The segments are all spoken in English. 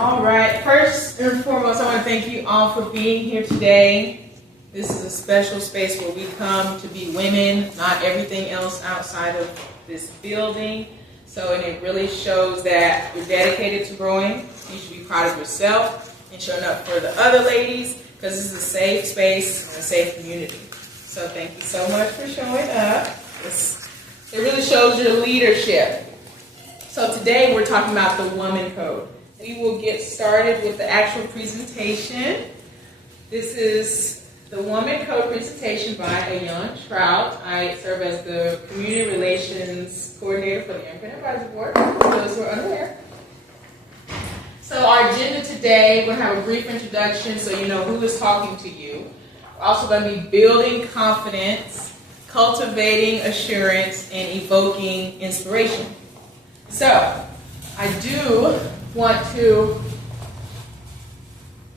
All right, first and foremost, I want to thank you all for being here today. This is a special space where we come to be women, not everything else outside of this building. So, and it really shows that you're dedicated to growing. You should be proud of yourself and showing up for the other ladies, because this is a safe space and a safe community. So thank you so much for showing up. It really shows your leadership. So today we're talking about the Woman Code. We will get started with the actual presentation. This is the Woman Code presentation by Ayane. I serve as the Community Relations Coordinator for the Immigrant Advisory Board, for those who are unaware. So our agenda today, we're going to have a brief introduction so you know who is talking to you. We're also going to be building confidence, cultivating assurance, and evoking inspiration. So, I do want to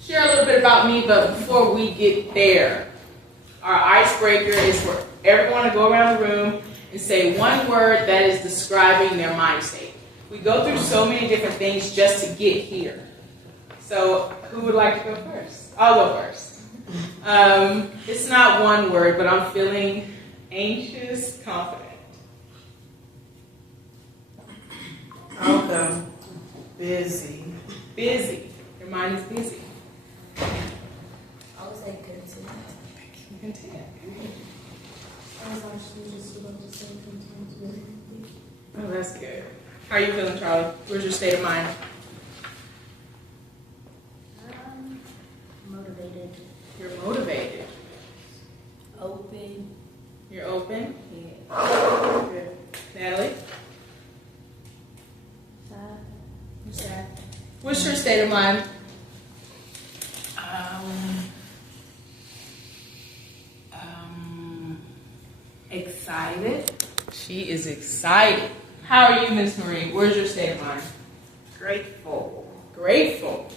share a little bit about me, but before we get there, our icebreaker is for everyone to go around the room and say one word that is describing their mind state. We go through so many different things just to get here. So, who would like to go first? I'll go first. It's not one word, but I'm feeling anxious, confident. I'll go. Busy. Busy. Your mind is busy. I would say content. Content. I was actually just about to say content really quickly. Oh, that's good. How are you feeling, Charlie? Where's your state of mind? Motivated. You're motivated. Open. You're open. Yeah. Good. Natalie? Sad. You're sad. What's your state of mind? Excited. She is excited. How are you, Miss Marie? Where's your state of mind? Grateful. Grateful.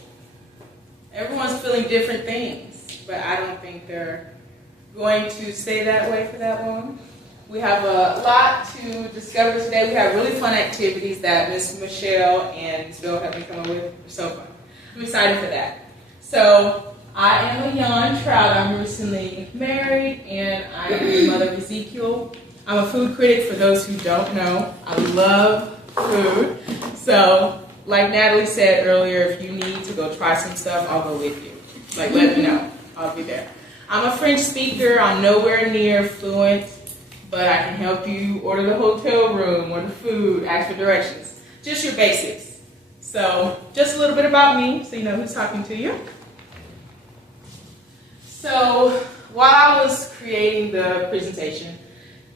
Everyone's feeling different things, but I don't think they're going to stay that way for that long. We have a lot to discover today. We have really fun activities that Miss Michelle and Ms. Bill have been coming with. So fun. I'm excited for that. So I am Ayane Trout. I'm recently married, and I am the mother of Ezekiel. I'm a food critic for those who don't know. I love food. So, like Natalie said earlier, if you need to go try some stuff, I'll go with you. Like, let me know. I'll be there. I'm a French speaker. I'm nowhere near fluent, but I can help you order the hotel room or the food, ask for directions. Just your basics. So, just a little bit about me so you know who's talking to you. So, while I was creating the presentation,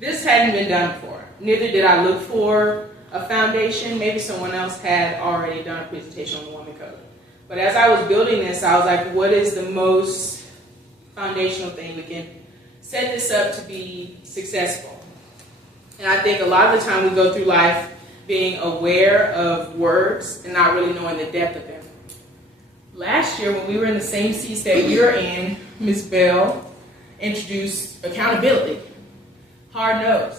this hadn't been done before. Neither did I look for a foundation. Maybe someone else had already done a presentation on the Woman Code. But as I was building this, I was like, what is the most foundational thing we can set this up to be successful? And I think a lot of the time we go through life being aware of words and not really knowing the depth of them. Last year, when we were in the same seats that you're in, Ms. Bell introduced accountability. Hard nose.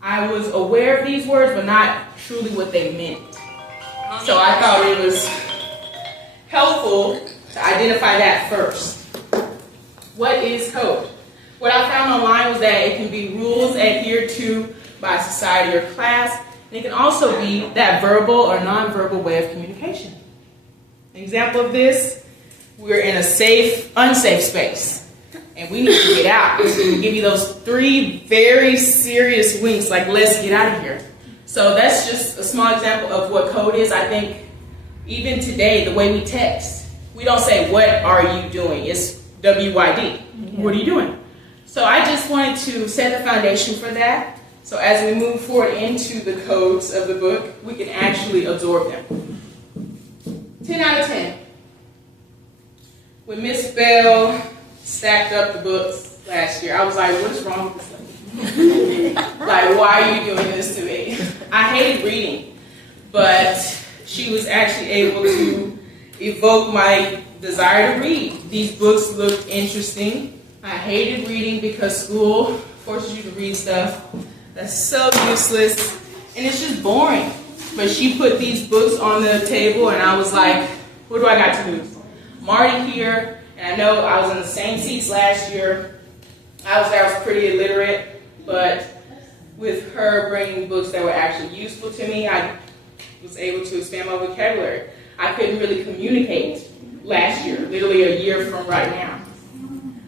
I was aware of these words, but not truly what they meant. So I thought it was helpful to identify that first. What is code? What I found online was that it can be rules adhered to by society or class, and it can also be that verbal or nonverbal way of communication. An example of this, we're in a unsafe space. And we need to get out. We give you those 3 very serious winks, like, let's get out of here. So that's just a small example of what code is. I think even today, the way we text, we don't say, what are you doing? It's WYD. Yeah. What are you doing? So I just wanted to set the foundation for that. So as we move forward into the codes of the book, we can actually absorb them. 10 out of 10. When Miss Bell stacked up the books last year, I was like, what is wrong with this lady? Like, why are you doing this to me? I hated reading, but she was actually able to evoke my desire to read. These books looked interesting. I hated reading because school forces you to read stuff that's so useless, and it's just boring. but she put these books on the table, and I was like, what do I got to lose? I'm already here, and I know I was in the same seats last year. I was pretty illiterate, but with her bringing books that were actually useful to me, I was able to expand my vocabulary. I couldn't really communicate last year, literally a year from right now.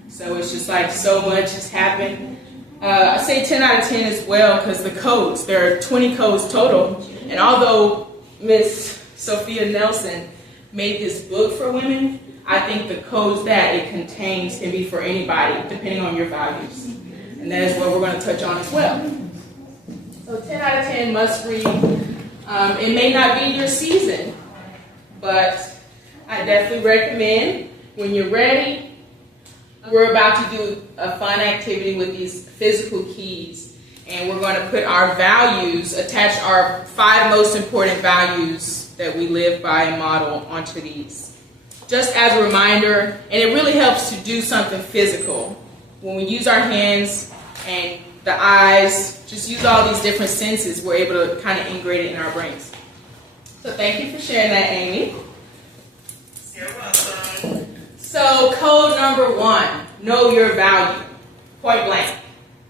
So it's just like so much has happened. I say 10 out of 10 as well because the codes, there are 20 codes total. And although Miss Sofia Nelson made this book for women, I think the codes that it contains can be for anybody, depending on your values. And that is what we're going to touch on as well. So 10 out of 10 must read. It may not be your season, but I definitely recommend when you're ready. We're about to do a fun activity with these physical keys, and we're going to put our values, attach our 5 most important values that we live by and model onto these. Just as a reminder, and it really helps to do something physical. When we use our hands and the eyes, just use all these different senses, we're able to kind of integrate it in our brains. So thank you for sharing that, Amy. You're welcome. So code number 1, know your value, point blank.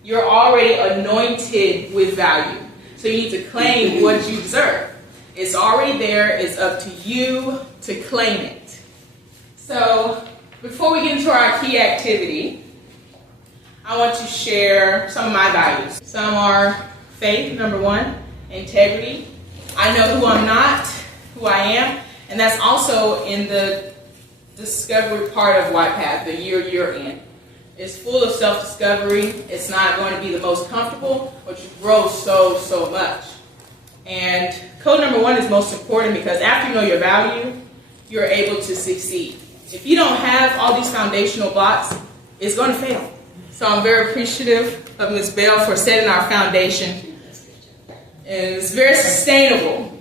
You're already anointed with value, so you need to claim what you deserve. It's already there, it's up to you to claim it. So before we get into our key activity, I want to share some of my values. Some are faith, number 1, integrity. I know who I'm not, who I am, and that's also in the discovery part of White Path, the year you're in. It's full of self-discovery. It's not going to be the most comfortable, but you grow so much. And code number 1 is most important because after you know your value, you're able to succeed. If you don't have all these foundational blocks, it's going to fail. So I'm very appreciative of Ms. Bell for setting our foundation. And it's very sustainable.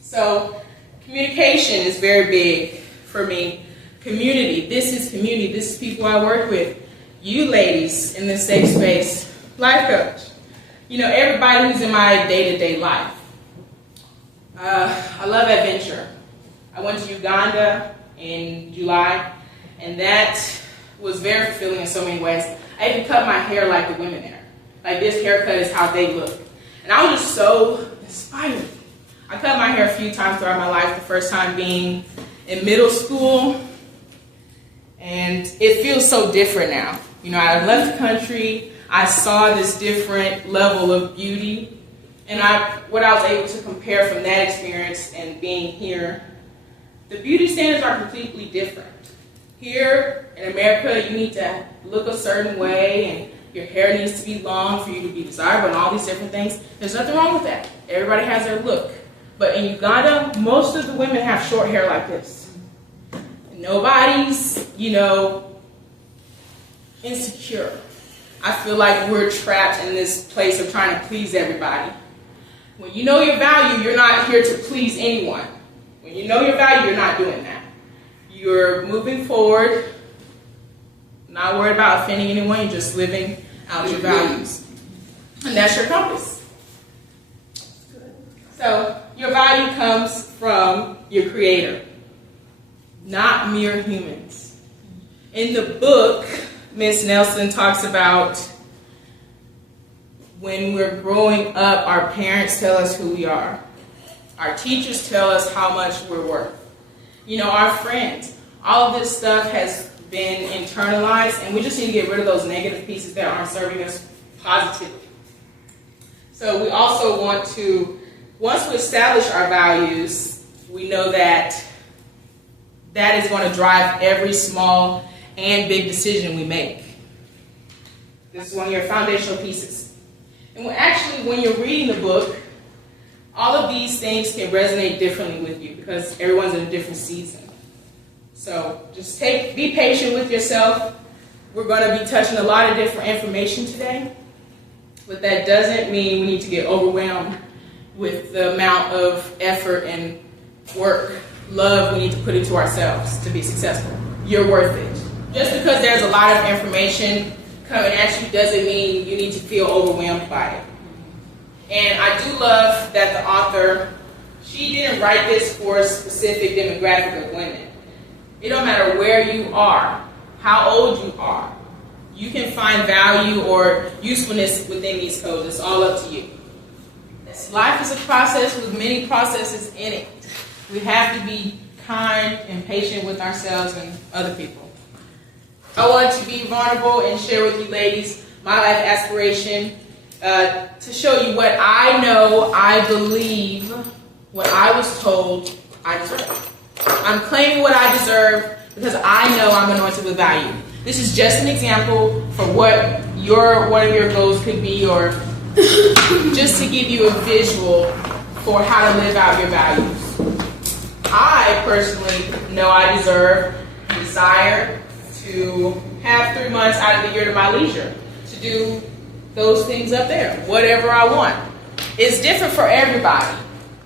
So communication is very big for me. Community, this is community, this is people I work with. You ladies in this safe space, life coach. You know, everybody who's in my day-to-day life. I love adventure. I went to Uganda in July, and that was very fulfilling in so many ways. I even cut my hair like the women there. Like this haircut is how they look. And I was just so inspired. I cut my hair a few times throughout my life, the first time being in middle school, and it feels so different now. You know, I left the country, I saw this different level of beauty, and what I was able to compare from that experience and being here, the beauty standards are completely different. Here in America, you need to look a certain way, and your hair needs to be long for you to be desirable and all these different things. There's nothing wrong with that. Everybody has their look. But in Uganda, most of the women have short hair like this. Nobody's, insecure. I feel like we're trapped in this place of trying to please everybody. When you know your value, you're not here to please anyone. When you know your value, you're not doing that. You're moving forward, not worried about offending anyone, you're just living out your values. And that's your compass. So your value comes from your creator, not mere humans. In the book, Ms. Nelson talks about when we're growing up, our parents tell us who we are. Our teachers tell us how much we're worth. Our friends. All of this stuff has been internalized, and we just need to get rid of those negative pieces that aren't serving us positively. So we also want to, once we establish our values, we know that is going to drive every small and big decision we make. This is one of your foundational pieces. And when you're reading the book, all of these things can resonate differently with you because everyone's in a different season. So just be patient with yourself. We're going to be touching a lot of different information today, but that doesn't mean we need to get overwhelmed with the amount of effort and work, love we need to put into ourselves to be successful. You're worth it. Just because there's a lot of information coming at you doesn't mean you need to feel overwhelmed by it. And I do love that the author, she didn't write this for a specific demographic of women. It don't matter where you are, how old you are. You can find value or usefulness within these codes. It's all up to you. Life is a process with many processes in it. We have to be kind and patient with ourselves and other people. I want to be vulnerable and share with you ladies my life aspiration to show you what I know, I believe, what I was told I deserve. I'm claiming what I deserve because I know I'm anointed with value. This is just an example for what one of your goals could be, or just to give you a visual for how to live out your values. I personally know I deserve and desire to have 3 months out of the year to my leisure, to do those things up there, whatever I want. It's different for everybody.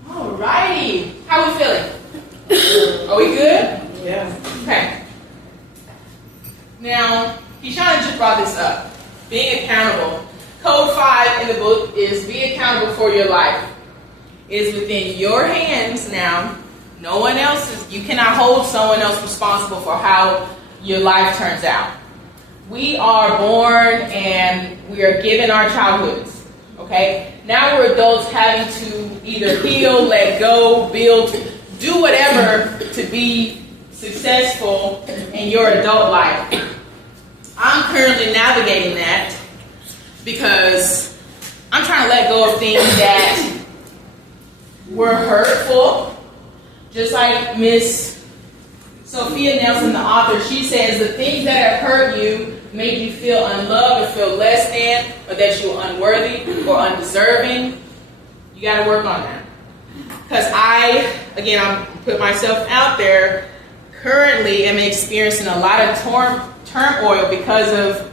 Alrighty, how are we feeling? Are we good? Yeah. Okay. Now, Kishana just brought this up. Being accountable. Code 5 in the book is be accountable for your life. It is within your hands now. No one else's. You cannot hold someone else responsible for how your life turns out. We are born and we are given our childhoods. Okay? Now we're adults having to either heal, let go, build, do whatever to be successful in your adult life. I'm currently navigating that because I'm trying to let go of things that were hurtful. Just like Miss Sofia Nelson, the author, she says the things that have hurt you make you feel unloved or feel less than, or that you're unworthy or undeserving. You got to work on that. Because I'm put myself out there, currently am experiencing a lot of turmoil because of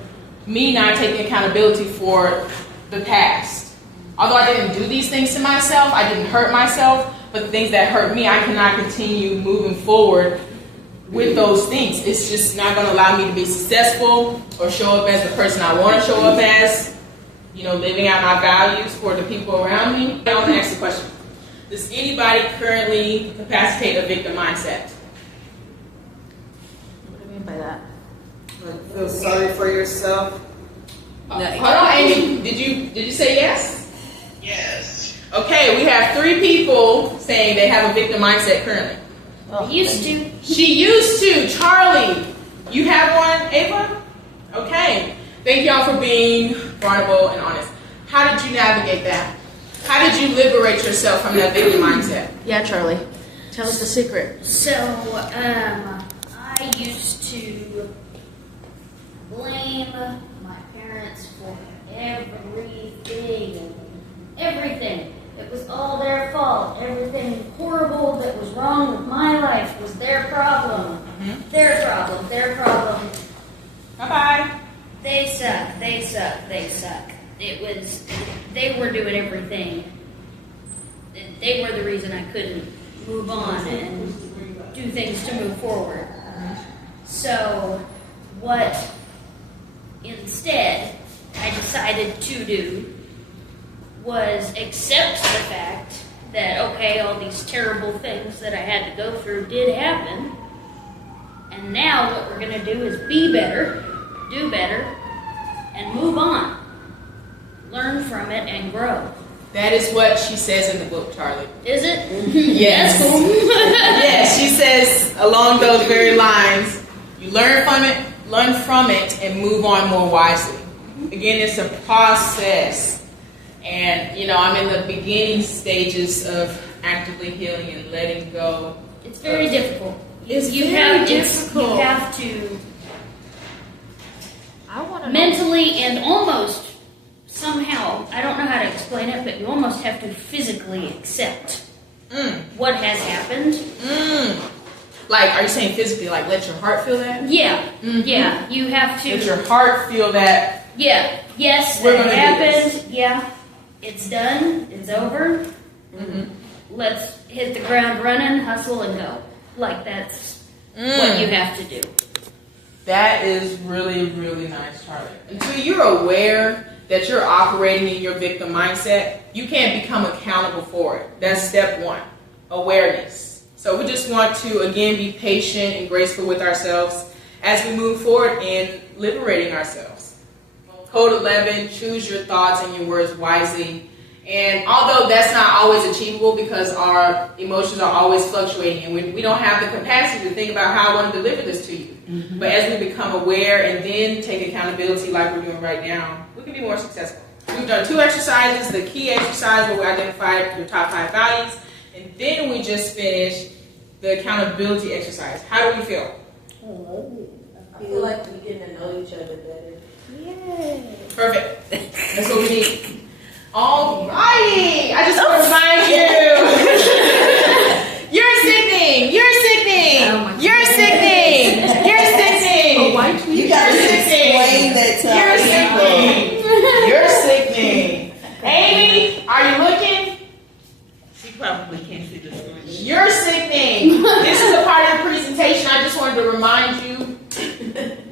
me not taking accountability for the past. Although I didn't do these things to myself, I didn't hurt myself, but the things that hurt me, I cannot continue moving forward with those things. It's just not going to allow me to be successful or show up as the person I want to show up as, living out my values for the people around me. I want to ask the question. Does anybody currently capacitate a victim mindset? What do you mean by that? Like, feel sorry for yourself. Hold on, Amy. Did you say yes? Yes. Okay, we have 3 people saying they have a victim mindset currently. Well, Used to. She used to. Charlie, you have one, Ava? Okay. Thank y'all for being vulnerable and honest. How did you navigate that? How did you liberate yourself from that victim mindset? Yeah, Charlie. Tell us the secret. So, I used to blame my parents for everything. It was all their fault. Everything horrible that was wrong with my life was their problem. Mm-hmm. Their problem. Bye-bye. They suck. They were doing everything. They were the reason I couldn't move on and do things to move forward. So, what instead I decided to do was accept the fact that, okay, all these terrible things that I had to go through did happen, and now what we're going to do is be better, do better, and move on. Learn from it and grow. That is what she says in the book, Charlie. Is it? Yes. That's cool. Yes, she says along those very lines, you learn from it, and move on more wisely. Again, it's a process. And, I'm in the beginning stages of actively healing and letting go. It's very difficult. It's very difficult. You have to I want to mentally and almost somehow, I don't know how to explain it, but you almost have to physically accept what has happened. Like, are you saying physically, like let your heart feel that? Yeah, Mm-hmm. yeah. You have to. Let your heart feel that. Yeah, yes, We're it gonna do happened. this. Yeah, it's done. It's over. Mm-hmm. Let's hit the ground running, hustle, and go. Like that's what you have to do. That is really, really nice, Charlie. Until you're aware that you're operating in your victim mindset, you can't become accountable for it. That's step one, awareness. So we just want to, again, be patient and graceful with ourselves as we move forward in liberating ourselves. Code 11, choose your thoughts and your words wisely. And although that's not always achievable because our emotions are always fluctuating and we don't have the capacity to think about how I want to deliver this to you. Mm-hmm. But as we become aware and then take accountability like we're doing right now, we can be more successful. We've done 2 exercises. The key exercise where we identified your top 5 values. And then we just finished the accountability exercise. How do we feel? I feel like we're getting to know each other better. Yay! Perfect. That's what we need. All righty. I just want to remind you. You're sickening. You're sickening. Oh You're sickening. You're sickening. Oh, why tweet? You gotta explain that to You're our people. sickening. You're sickening. Amy, are you looking? She probably can't see the screen. You're sickening. This is a part of the presentation. I just wanted to remind you.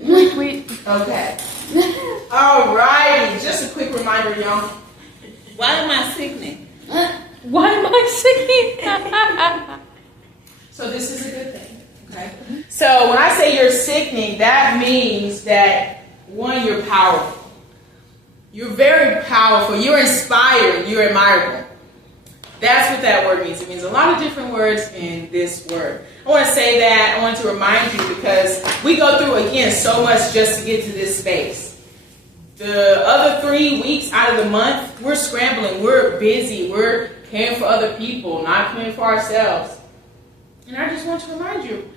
Retweet. Okay. All righty. Just a quick reminder, y'all. Why am I sickening? Why am I singing? So this is a good thing. Okay. So when I say you're sickening, that means that, one, you're powerful. You're very powerful. You're inspired. You're admirable. That's what that word means. It means a lot of different words in this word. I want to say that. I want to remind you because we go through, again, so much just to get to this space. The other 3 weeks out of the month, we're scrambling. We're busy. We're caring for other people, not caring for ourselves. And I just want to remind you,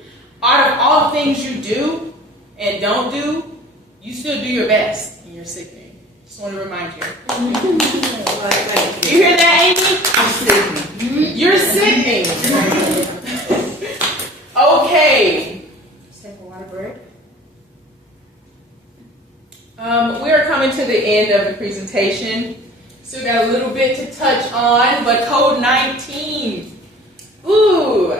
out of all the things you do and don't do, you still do your best and you're sickening. Just want to remind you. You hear that, Amy? I'm sickening. You're sickening. Okay. Let's take a water break. We are coming to the end of the presentation. Still got a little bit to touch on, but code 19. Ooh.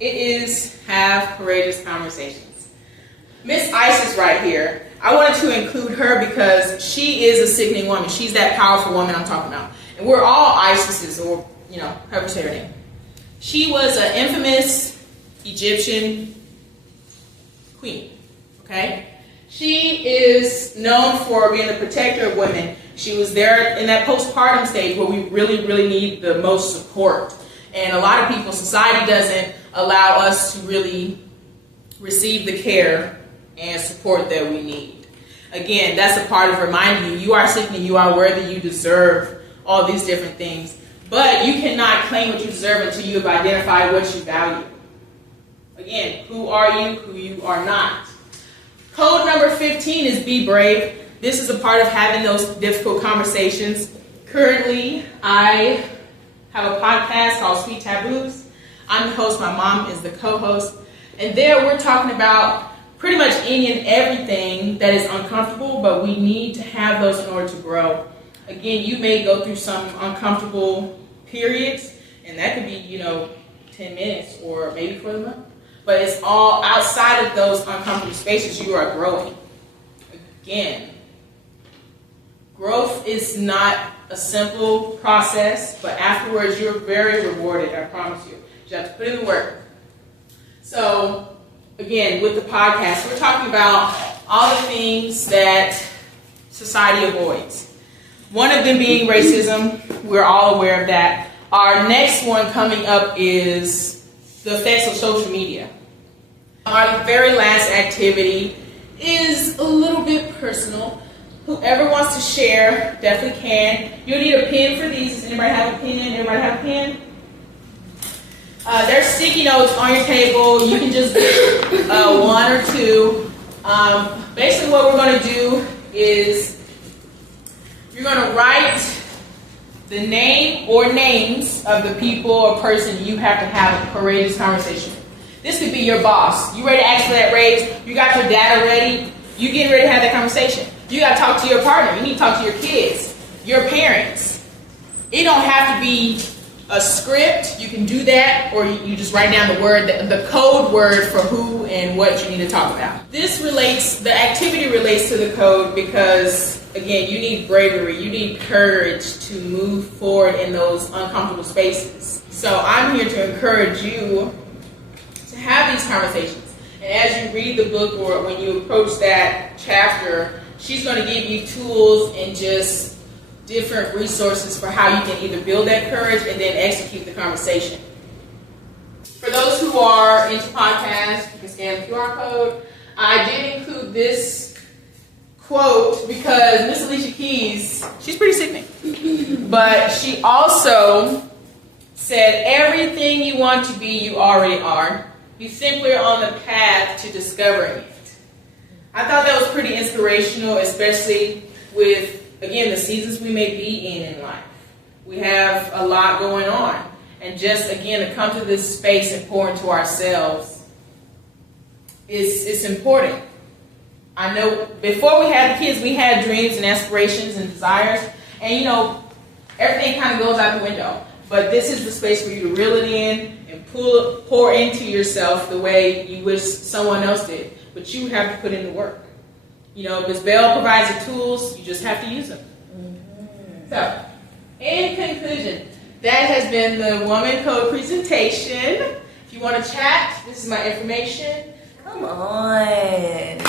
It is have courageous conversations. Miss Ice is right here. I wanted to include her because she is a sickening woman. She's that powerful woman I'm talking about. And we're all Isises, or, however you say her name. She was an infamous Egyptian queen, okay? She is known for being the protector of women. She was there in that postpartum stage where we really, really need the most support. And a lot of people, society doesn't allow us to really receive the care and support that we need. Again, that's a part of reminding you, you are sickening, you are worthy, you deserve all these different things. But you cannot claim what you deserve until you have identified what you value. Again, who are you, who you are not. Code number 15 is be brave. This is a part of having those difficult conversations. Currently, I have a podcast called Sweet Taboos. I'm the host, my mom is the co-host. And there we're talking about pretty much any and everything that is uncomfortable, but we need to have those in order to grow. Again, you may go through some uncomfortable periods, and that could be, 10 minutes or maybe for the month. But it's all outside of those uncomfortable spaces you are growing. Again, growth is not a simple process, but afterwards you're very rewarded, I promise you. You have to put in the work. So, again, with the podcast, we're talking about all the things that society avoids. One of them being racism. We're all aware of that. Our next one coming up is the effects of social media. Our very last activity is a little bit personal. Whoever wants to share definitely can. You'll need a pen for these. Does anybody have a pen? Everybody have a pen? There's sticky notes on your table. You can just get 1 or 2. Basically what we're going to do is you're going to write the name or names of the people or person you have to have a courageous conversation with. This could be your boss. You ready to ask for that raise? You got your data ready? You getting ready to have that conversation? You got to talk to your partner. You need to talk to your kids, your parents. It don't have to be a script, you can do that, or you just write down the code word for who and what you need to talk about. The activity relates to the code because, again, you need bravery, you need courage to move forward in those uncomfortable spaces. So I'm here to encourage you to have these conversations. And as you read the book or when you approach that chapter, she's going to give you tools and just different resources for how you can either build that courage and then execute the conversation. For those who are into podcasts, you can scan the QR code. I did include this quote because Miss Alicia Keys, she's pretty sickening. But she also said, everything you want to be, you already are. You simply are on the path to discovering it. I thought that was pretty inspirational, especially with, again, the seasons we may be in life. We have a lot going on. And just, again, to come to this space and pour into ourselves, it's important. I know before we had the kids, we had dreams and aspirations and desires. And, you know, everything kind of goes out the window. But this is the space for you to reel it in and pour into yourself the way you wish someone else did. But you have to put in the work. You know, Ms. Bell provides the tools, you just have to use them. Mm-hmm. So, in conclusion, that has been the Woman Code presentation. If you want to chat, this is my information. Come on.